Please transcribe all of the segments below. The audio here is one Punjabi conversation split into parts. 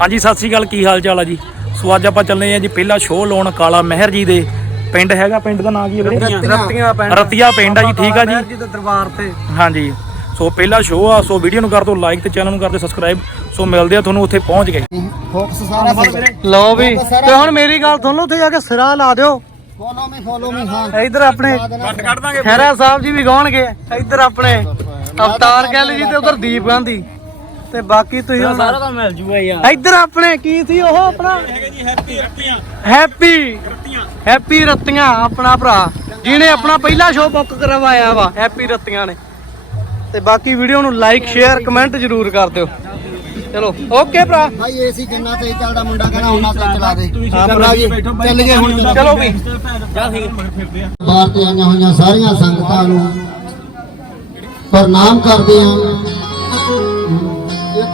ਹਾਂਜੀ ਸਤਿ ਸ੍ਰੀ ਅਕਾਲ। ਕੀ ਹਾਲ ਚਾਲ ਆ ਜੀ? ਸੋ ਅੱਜ ਆਪਾਂ ਚੱਲੇ ਆ ਜੀ ਪਹਿਲਾ ਸ਼ੋਅ ਲਾਉਣ ਕਾਲਾ ਮਹਿਰ ਜੀ ਦੇ ਪਿੰਡ ਹੈਗਾ ਪਿੰਡ ਦਾ ਨਾਮ ਕੀ ਹੈ ਵੀਰੇ? ਰੱਤੀਆਂ। ਪਿੰਡ। ਰਤੀਆ ਪਿੰਡ। ਆ ਜੀ ਠੀਕ ਆ ਜੀ। ਜੀ ਦੇ ਦਰਬਾਰ ਤੇ। ਹਾਂਜੀ। ਸੋ ਪਹਿਲਾ ਸ਼ੋਅ ਆ ਸੋ ਵੀਡੀਓ ਨੂੰ ਕਰ ਦਿਓ ਲਾਈਕ ਤੇ ਚੈਨਲ ਨੂੰ ਕਰ ਦਿਓ ਸਬਸਕ੍ਰਾਈਬ। ਸੋ ਮਿਲਦੇ ਆ ਤੁਹਾਨੂੰ ਉੱਥੇ ਪਹੁੰਚ ਗਏ ਫੋਕਸ ਸਾਰਾ ਲਓ ਵੀ। ਤੇ ਹੁਣ ਮੇਰੀ ਗੱਲ ਸੁਣ ਲਓ ਉੱਥੇ ਜਾ ਕੇ ਸਿਰਾ ਲਾ ਦਿਓ। ਫੋਲੋ ਮੀ ਫੋਲੋ ਮੀ ਹਾਂ। ਇੱਧਰ ਆਪਣੇ ਕੱਟ ਕੱਢ ਦਾਂਗੇ। ਖੈਰਾ ਸਾਹਿਬ ਜੀ ਵੀ ਗਾਉਣਗੇ। ਇੱਧਰ ਆਪਣੇ ਅਵਤਾਰ ਗੱਲ ਜੀ ਤੇ ਉਧਰ ਦੀਪ ਗਾਂਧੀ। ਤੇ ਬਾਕੀ ਤੁਸੀਂ ਹੁਣ ਸਾਰਾ ਤਾਂ ਮਿਲ ਜੂਗਾ ਯਾਰ। ਇੱਧਰ ਆਪਣੇ ਕੀ ਸੀ ਉਹ ਆਪਣਾ? ਹੈਗੇ ਜੀ ਹੈਪੀ ਰੱਤੀਆਂ ਹੈਪੀ ਹੈਪੀ ਰੱਤੀਆਂ ਆਪਣਾ ਭਰਾ। ਜਿਹਨੇ ਆਪਣਾ ਪਹਿਲਾ ਸ਼ੋਅ ਬੁੱਕ ਕਰਵਾਇਆ ਵਾ ਹੈਪੀ ਰੱਤੀਆਂ ਨੇ। ਤੇ ਬਾਕੀ ਵੀਡੀਓ ਨੂੰ ਲਾਈਕ ਸ਼ੇਅਰ ਕਮੈਂਟ ਜ਼ਰੂਰ ਕਰ ਦਿਓ। ਚਲੋ ਓਕੇ ਭਰਾ। ਭਾਈ ਏਸੀ ਕਿੰਨਾ ਤੇ ਚੱਲਦਾ ਮੁੰਡਾ ਕਹਿੰਦਾ ਉਹਨਾਂ ਤੇ ਚਲਾ ਦੇ। ਹਾਂ ਭਰਾ ਜੀ ਚੱਲ ਗਏ ਹੁਣ ਚਲੋ ਵੀ। ਬਾਹਰ ਤੇ ਆਈਆਂ ਹੋਈਆਂ ਸਾਰੀਆਂ ਸੰਗਤਾਂ ਨੂੰ ਪ੍ਰਣਾਮ ਕਰਦੇ ਹਾਂ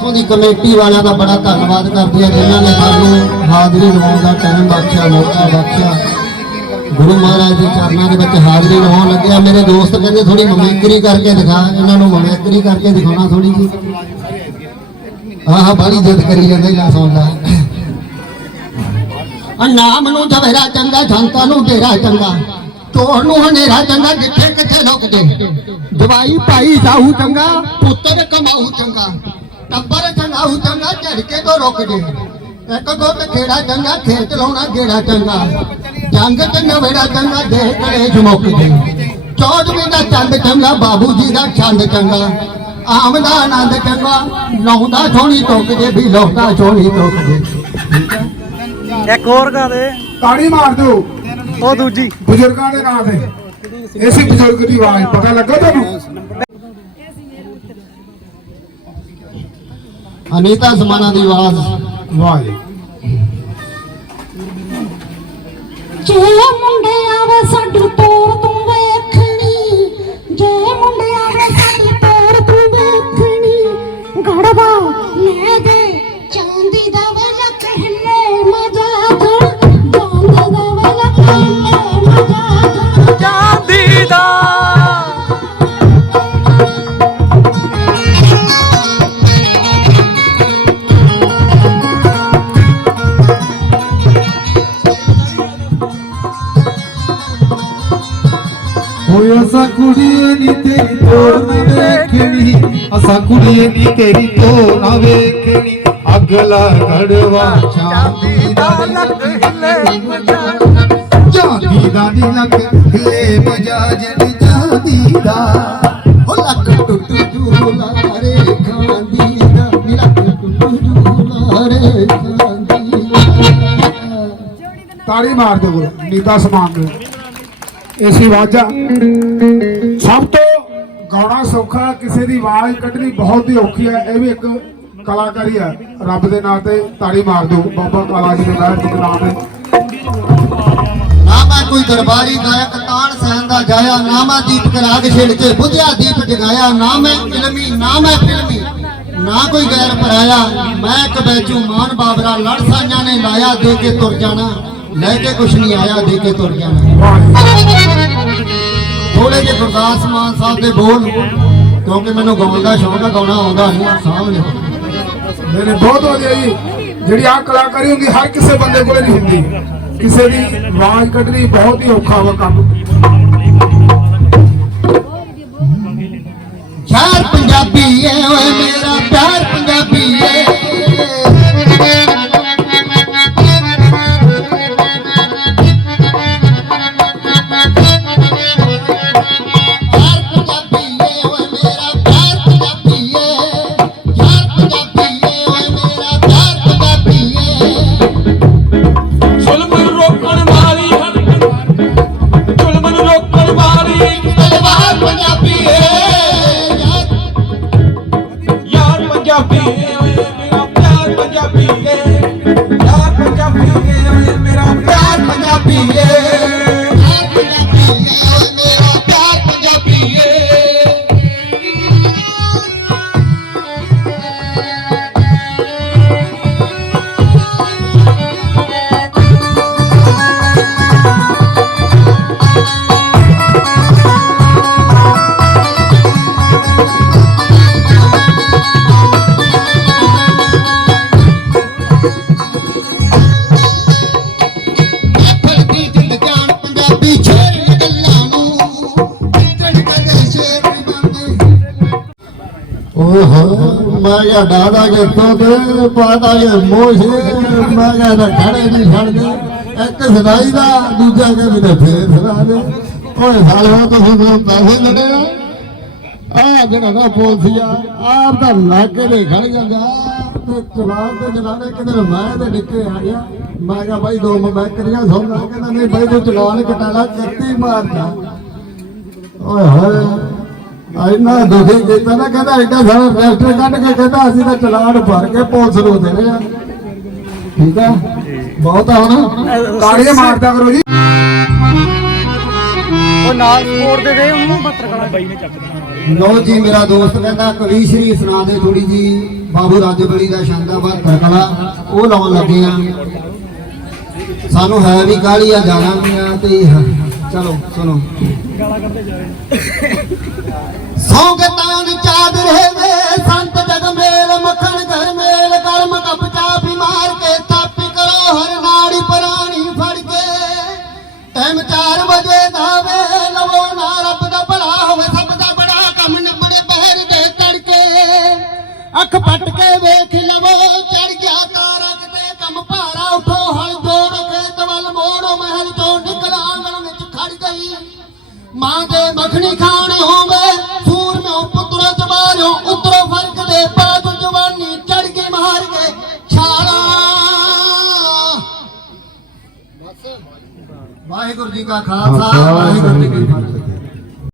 ਇੱਥੋਂ ਦੀ ਕਮੇਟੀ ਵਾਲਿਆਂ ਦਾ ਬੜਾ ਧੰਨਵਾਦ ਕਰਦੇ ਆ ਜਿਨ੍ਹਾਂ ਨੇ ਸਾਨੂੰ ਹਾਜ਼ਰੀ ਲਵਾਉਣ ਦਾ ਟਾਈਮ ਬਖਸ਼ਿਆ, ਮੌਕਾ ਬਖਸ਼ਿਆ। ਗੁਰੂ ਮਹਾਰਾਜ ਦੇ ਚਰਨਾਂ ਦੇ ਵਿੱਚ ਹਾਜ਼ਰੀ ਲਾਉਣ ਲੱਗਿਆ। ਮੇਰੇ ਦੋਸਤ ਕਹਿੰਦੇ ਥੋੜੀ ਮਮੈਕਰੀ ਕਰਕੇ ਦਿਖਾ। ਇਹਨਾਂ ਨੂੰ ਮਮੈਕਰੀ ਕਰਕੇ ਦਿਖਾਉਣਾ ਥੋੜੀ ਜੀ। ਆਹ ਬਾਲੀ ਜਿੱਦ ਕਰੀ ਜਾਂਦਾ ਹੀ ਨਾ ਸੁਣਦਾ। ਆ ਨਾਮ ਨੂੰ ਜਵੇਰਾ ਚੰਗਾ ਜੰਤਾ ਨੂੰ ਡੇਰਾ ਚੰਗਾ। ਚੋਰ ਨੂੰ ਹਨੇਰਾ ਚੰਗਾ ਕਿੱਥੇ ਕਿੱਥੇ ਲੁਕਦੇ। ਦਵਾਈ ਭਾਈ ਜਾਊ ਚੰਗਾ, ਪੁੱਤਰ ਕਮਾਊ ਚੰਗਾ। ਟੱਬਰ ਚੰਗਾਊ ਚੰਗਾ ਝੜਕੇ ਤੋਂ ਰੁਕ ਜੇ। ਇੱਕ ਗੁੱਟ ਖੇੜਾ ਚੰਗਾ ਖੇਤ ਲਾਉਣਾ ਗੇੜਾ ਚੰਗਾ। ਜੰਗ ਤੇ ਨਵੇੜਾ ਚੰਗਾ ਦੇ ਕੜੇ ਜਮੁੱਕ ਜੇ। ਚੌਦਵੀਂ ਦਾ ਚੰਦ ਚੰਗਾ ਬਾਬੂ ਜੀ ਦਾ ਚੰਦ ਚੰਗਾ। ਆਮ ਦਾ ਆਨੰਦ ਚੰਗਾ ਲਾਉਂਦਾ ਸੋਹਣੀ ਟੁੱਕ ਜੇ ਵੀ ਲਾਉਂਦਾ ਸੋਹਣੀ ਟੁੱਕ ਜੇ। ਇੱਕ ਹੋਰ ਗਾ ਦੇ। ਤਾੜੀ ਮਾਰ ਦਿਓ। ਉਹ ਦੂਜੀ। ਬਜ਼ੁਰਗਾਂ ਦੇ ਨਾਂ ਤੇ। ਇਸੇ ਬਜ਼ੁਰਗ ਦੀ ਆਵਾਜ਼ ਪਤਾ ਲੱਗਾ ਤੁਹਾਨੂੰ? ਅਨੀਤਾ ਜ਼ਮਾਨਾ ਦੀ ਆਵਾਜ਼। ਵਾਹ ਜੀ ਜੇ ਮੁੰਡੇ ਆਵੇ ਸਾਡੀ ਓਏ ਅਸਾਂ ਕੁੜੀਏ ਨੀ ਤੇਰੀ ਤੋਰ ਨਾ ਵੇਖਣੀ ਅਸਾਂ ਕੁੜੀਏ ਨੀ ਤੇਰੀ ਤੋਰ ਨਾ ਵੇਖਣੀ। ਅਗਲਾ ਘੜਵਾ ਚਾਂਦੀ ਦਾ ਲੱਕ ਹਿੱਲੇ ਚਾਂਦੀ ਦਾ ਲੱਕ ਹਿੱਲੇ ਮਜਾਜਨ ਚਾਂਦੀ ਦਾ। ਹੋ ਲੱਕ ਟੁੱਟ ਝੂਲਾ ਰੇ ਖਾਂਦੀ ਦਾ ਲੱਕ ਟੁੱਟ ਝੂਲਾ ਰੇ ਖਾਂਦੀ ਦਾ। ਤਾੜੀ ਮਾਰ ਦਿਓ ਗੁਰੂ ਨੀਤਾ ਸਮਾਨ ਦੇ। ਐਸੀ ਆਵਾਜ਼ਾਂ ਸਭ ਤੋਂ ਗਾਉਣਾ ਸੌਖਾ ਕਿਸੇ ਦੀ ਆਵਾਜ਼ ਕੱਢਣੀ ਬਹੁਤ ਹੀ ਔਖੀ ਹੈ ਇਹ ਵੀ ਇੱਕ ਕਲਾਕਾਰੀ ਹੈ ਰੱਬ ਦੇ ਨਾਂ ਤੇ ਤਾੜੀ ਮਾਰ ਦਿਓ। ਬਾਬਾ ਕਾਲਾ ਜੀ ਦੇ ਨਾਮ ਦੇ ਨਾਂ ਤੇ ਨਾ ਮੈਂ ਕੋਈ ਦਰਬਾਰੀ ਗਾਇਕ ਤਾਣ ਸਹਿਨ ਦਾ ਜਾਇਆ ਨਾ ਮੈਂ ਦੀਪਕ ਰਾਗ ਛਿੜ ਕੇ ਬੁੱਧਿਆ ਦੀਪ ਜਗਾਇਆ। ਨਾ ਮੈਂ ਇਲਮੀ ਨਾ ਮੈਂ ਫਿਲਮੀ। ਨਾ ਕੋਈ ਗੈਰ ਪਰਾਇਆ। ਮੈਂ ਇੱਕ ਮਾਨ ਬਾਬਰਾ, ਲੜ ਸਾਈਆਂ ਨੇ ਲਾਇਆ, ਦੇ ਕੇ ਤੁਰ ਜਾਣਾ। ਲੈ ਕੇ ਕੁਛ ਨਹੀਂ ਆਇਆ ਦੇ ਕੇ ਤੁਰ ਜੀ। ਥੋੜੇ ਜਿਹੇ ਗੁਰਦਾਸ ਮਾਨ ਸਾਹਿਬ ਦੇ ਬੋਲ ਕਿਉਂਕਿ ਮੈਨੂੰ ਗਾਉਣ ਦਾ ਸ਼ੌਂਕ ਹੈ ਗਾਉਣਾ ਆਉਂਦਾ ਨਹੀਂ ਸਾਹਮਣੇ ਨਹੀਂ ਬਹੁਤ ਵਧੀਆ ਜੀ। ਜਿਹੜੀ ਆ ਕਲਾਕਾਰੀ ਹੁੰਦੀ ਹਰ ਕਿਸੇ ਬੰਦੇ ਕੋਲੇ ਨਹੀਂ ਹੁੰਦੀ। ਕਿਸੇ ਦੀ ਆਵਾਜ਼ ਕੱਢਣੀ ਬਹੁਤ ਹੀ ਔਖਾ ਵਾ ਕੰਮ। ਸ਼ਹਿਰ ਪੰਜਾਬੀ ਏ ਓਏ ਮੇਰਾ। ਓਹੋ ਮੈਂ ਕਿਹਾ ਡਾਦਾ ਕੇ ਤੋਤੇ ਪਾਦਾ ਕੇ ਮੋਸ਼ੇ ਇੱਕ ਸੁਣਾਈ ਦਾ, ਦੂਜਾ ਕਹਿੰਦੇ ਨੇ ਫੇਰ ਸੁਣਾ ਦੇ। ਓਏ ਸਾਲਿਆ ਤੁਸੀਂ ਮੈਨੂੰ ਪੈਸੇ ਲੜੇ ਆ ਆ ਜਿਹੜਾ ਨਾ ਪੋਲਸੀਆ ਆਪ ਦਾ ਲਾਗੇ ਦੇ ਖੜ ਜਾਂਦਾ। ਤੇ ਚਲਾਨ ਤੇ ਚਲਾਣੇ ਕਿਤੇ ਮੈਂ ਤੇ ਨਿੱਕੇ ਆ ਗਿਆ। ਮੈਂ ਕਿਹਾ ਬਾਈ, ਦੋ ਮੈਂ ਕਰੀਆਂ ਸੁਣਦਾ ਕਹਿੰਦਾ ਨਹੀਂ ਬਾਈ, ਤੂੰ ਚਲਾਨ ਕਟਾਲਾ ਕਰਤੀ ਮਾਰਦਾ। ਓਏ ਹੋਏ। ਇੰਨਾ ਦੁਖੀ ਕੀਤਾ ਨਾ ਕਹਿੰਦਾ ਐਡਾ ਸਾਰਾ ਰੈਸਟਰ ਕੱਢ ਕੇ ਕਹਿੰਦਾ ਅਸੀਂ ਤਾਂ ਚਲਾਨ ਭਰ ਕੇ ਪੁਲਿਸ ਨੂੰ ਦੇ ਰਹੇ ਆ ਠੀਕ ਆ ਬਹੁਤ ਆ ਹੁਣ। ਤਾੜੀਆਂ ਮਾਰਦਾ ਕਰੋ ਜੀ। ਉਹ ਨਾਲ ਸਪੋਰਟ ਦੇ ਦੇ ਉਹਨੂੰ। ਪੱਤਰਕਾਰ ਬਾਈ ਨੇ ਚੱਕ ਲੋ ਜੀ ਮੇਰਾ ਦੋਸਤ ਕਹਿੰਦਾ ਕਵੀ ਸ਼੍ਰੀ ਸੁਣਾ ਦੇ ਥੋੜੀ ਜੀ ਬਾਬੂ ਰਾਜਬੜੀ ਦਾ ਸ਼ਾਨਦਾਰ ਬਹਾਦਰ ਕਲਾ ਉਹ ਲਾਉਣ ਲੱਗੇ ਆ। ਸਾਨੂੰ ਹੈ ਵੀ ਕਾਹਲੀ ਆ ਜਾਣਾ ਵੀ ਆ ਤੇ ਚਲੋ ਸੁਣੋ। ਸੌਗਤਾਂ ਦੀ ਚਾਦਰ ਹੈ ਵੇ ਸੰਤ ਜਗ ਮੇਲ, ਮੱਖਣ ਘਰ ਮੇਲ ਕਲਮ ਕਪਚਾ ਬਿਮਾਰ ਕੇ ਥਾਪੀ ਕਰੋ, ਹਰ ਨਾੜੀ ਪ੍ਰਾਣੀ ਫੜ ਕੇ। ਟਾਈਮ 4 ਵਜੇ ਦਾ ਵੇ, ਲਵੋ ਨਾ ਰੱਬ ਦਾ ਭਲਾ ਹੋਵੇ, ਸਭ ਦਾ ਬੜਾ ਕੰਮ ਨਿਬੜੇ ਪਹਿਰ ਦੇ ਤੜਕੇ। ਅੱਖ ਪੱਟ ਕੇ ਵੇਖ ਲਵੋ ਮਾਂ ਦੇ ਮੱਖਣੀ ਖਾਣੇ ਹੋਵੇ ਸੂਰਮਿਓ ਪੁੱਤਰੋ ਉਤਰੋ ਫ਼ਰਕ ਦੇ ਬਾਜ ਜਵਾਨੀ ਚੜ ਕੇ ਮਾਰ ਕੇ ਛਾਲਾ। ਵਾਹਿਗੁਰੂ ਜੀ ਕਾ ਖਾਲਸਾ ਵਾਹਿਗੁਰੂ ਜੀ ਕੀ ਫਤਿਹ।